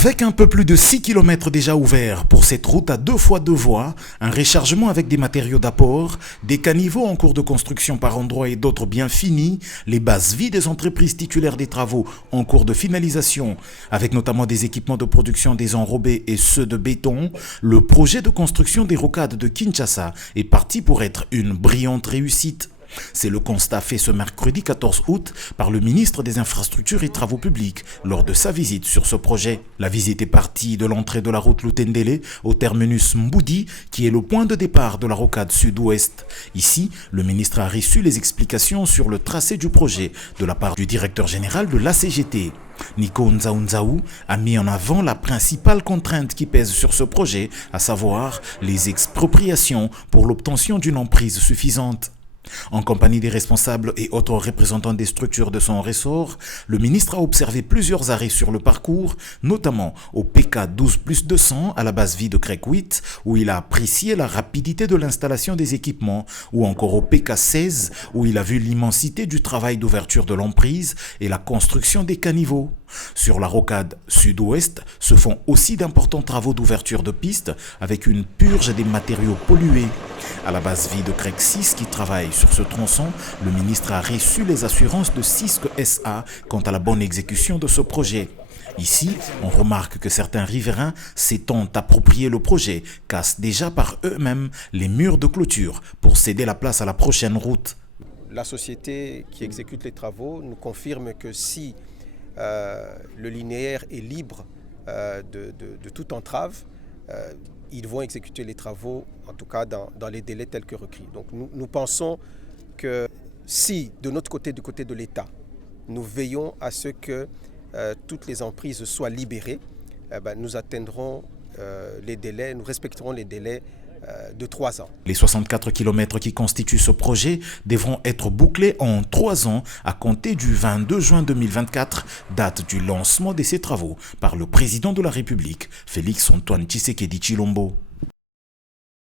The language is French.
Avec un peu plus de 6 km déjà ouverts pour cette route à 2x2 voies, un rechargement avec des matériaux d'apport, des caniveaux en cours de construction par endroits et d'autres bien finis, les bases vies des entreprises titulaires des travaux en cours de finalisation, avec notamment des équipements de production désenrobés et ceux de béton, le projet de construction des rocades de Kinshasa est parti pour être une brillante réussite. C'est le constat fait ce mercredi 14 août par le ministre des Infrastructures et Travaux Publics lors de sa visite sur ce projet. La visite est partie de l'entrée de la route Lutendele au terminus Mboudi qui est le point de départ de la rocade sud-ouest. Ici, le ministre a reçu les explications sur le tracé du projet de la part du directeur général de l'ACGT. Nico Nzaounzaou a mis en avant la principale contrainte qui pèse sur ce projet, à savoir les expropriations pour l'obtention d'une emprise suffisante. En compagnie des responsables et autres représentants des structures de son ressort, le ministre a observé plusieurs arrêts sur le parcours, notamment au PK 12+200 à la base vie de Crec 8, où il a apprécié la rapidité de l'installation des équipements, ou encore au PK 16, où il a vu l'immensité du travail d'ouverture de l'emprise et la construction des caniveaux. Sur la rocade sud-ouest se font aussi d'importants travaux d'ouverture de pistes avec une purge des matériaux pollués. À la base vie de Crec 6 qui travaille sur ce tronçon, le ministre a reçu les assurances de Cisco SA quant à la bonne exécution de ce projet. Ici, on remarque que certains riverains s'étant approprié le projet cassent déjà par eux-mêmes les murs de clôture pour céder la place à la prochaine route. La société qui exécute les travaux nous confirme que si le linéaire est libre de toute entrave, ils vont exécuter les travaux, en tout cas dans les délais tels que requis. Donc nous pensons que si, de notre côté, du côté de l'État, nous veillons à ce que toutes les emprises soient libérées, nous atteindrons les délais, nous respecterons les délais de 3 ans. Les 64 km qui constituent ce projet devront être bouclés en 3 ans à compter du 22 juin 2024, date du lancement de ces travaux par le président de la République, Félix Antoine Tshisekedi Tshilombo.